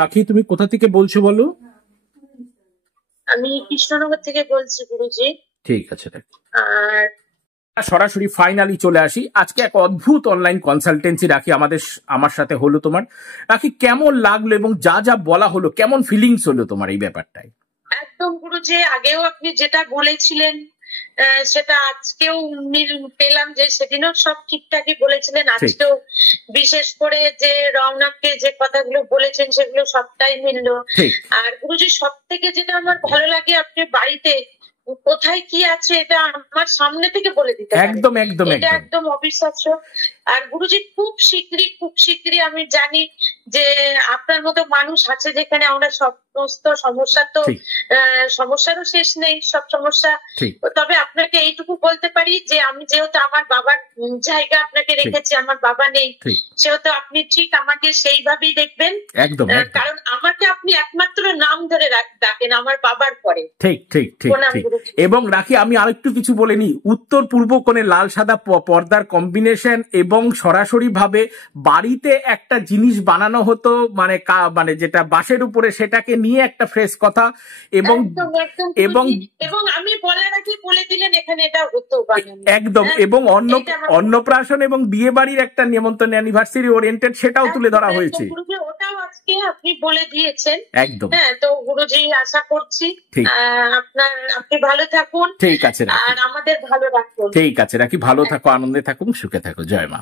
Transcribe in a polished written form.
রাখি, তুমি কোথা থেকে বলছো বলো? আমি কৃষ্ণনগর থেকে বলছি গুরুজি। ঠিক আছে রাখি। আর সরাসরি ফাইনালি চলে আসি। আজকে এক অদ্ভুত অনলাইন কনসালটেন্সি রাখি আমার সাথে হলো। তোমার রাখি কেমন লাগলো এবং যা যা বলা হলো কেমন ফিলিংস হলো তোমার এই ব্যাপারটাই? একদম গুরুজি, আগেও আপনি যেটা বলেছিলেন সেটা আজকেও মিল পেলাম, যে সেদিনও সব ঠিকঠাকই বলেছিলেন, আজকেও বিশেষ করে যে রওনককে যে কথাগুলো বলেছেন সেগুলো সবটাই মিললো। আর গুরুজি, সব থেকে যেটা আমার ভালো লাগে, আপনি বাড়িতে কোথায় কি আছে এটা আমার সামনে থেকে বলে দিতে পারেন। একদম একদম এটা একদম অবিশ্বাস্য। আর গুরুজি, খুব শীঘ্রই আমি জানি যে আপনার মতো মানুষ আছে যেখানে আমরা সমস্ত সমস্যা তো সমস্যারও শেষ নেই, সব সমস্যা। তবে আপনাকে এইটুকু বলতে পারি যে আমি যেহেতু আমার বাবার জায়গা আপনাকে রেখেছি, আমার বাবা নেই, সেহেতু আপনি ঠিক আমাকে সেইভাবেই দেখবেন। একদম, কারণ আমাকে আপনি একমাত্র নাম ধরে ডাকেন আমার বাবার পরে। ঠিক ঠিক ঠিক ঠিক। এবং রাখি, আমি আরেকটু কিছু বলে নি, উত্তর পূর্ব কোণে লাল সাদা পর্দার কম্বিনেশন এবং সরাসরি ভাবে বাড়িতে একটা জিনিস বানানো হতো, মানে যেটা বাঁশের উপরে, সেটাকে নিয়ে একটা ফ্রেশ কথা। এবং এবং এবং আমি বলার আগে বলে দিলেন এখানে এটা হতো একদম। এবং অন্নপ্রাশন এবং বিয়ে বাড়ির একটা নিমন্ত্রণ, অ্যানিভার্সারি ওরিয়েন্টেড, সেটাও তুলে ধরা হয়েছে। ওটাও আজকে আপনি বলে দিয়েছেন। একদম। হ্যাঁ, তো গুরুজি আশা করছি আপনি ভালো থাকুন। ঠিক আছে, আর আমাদের ভালো রাখুন। ঠিক আছে রাখি, ভালো থাকো, আনন্দে থাকুন, সুখে থাকো। জয় মা।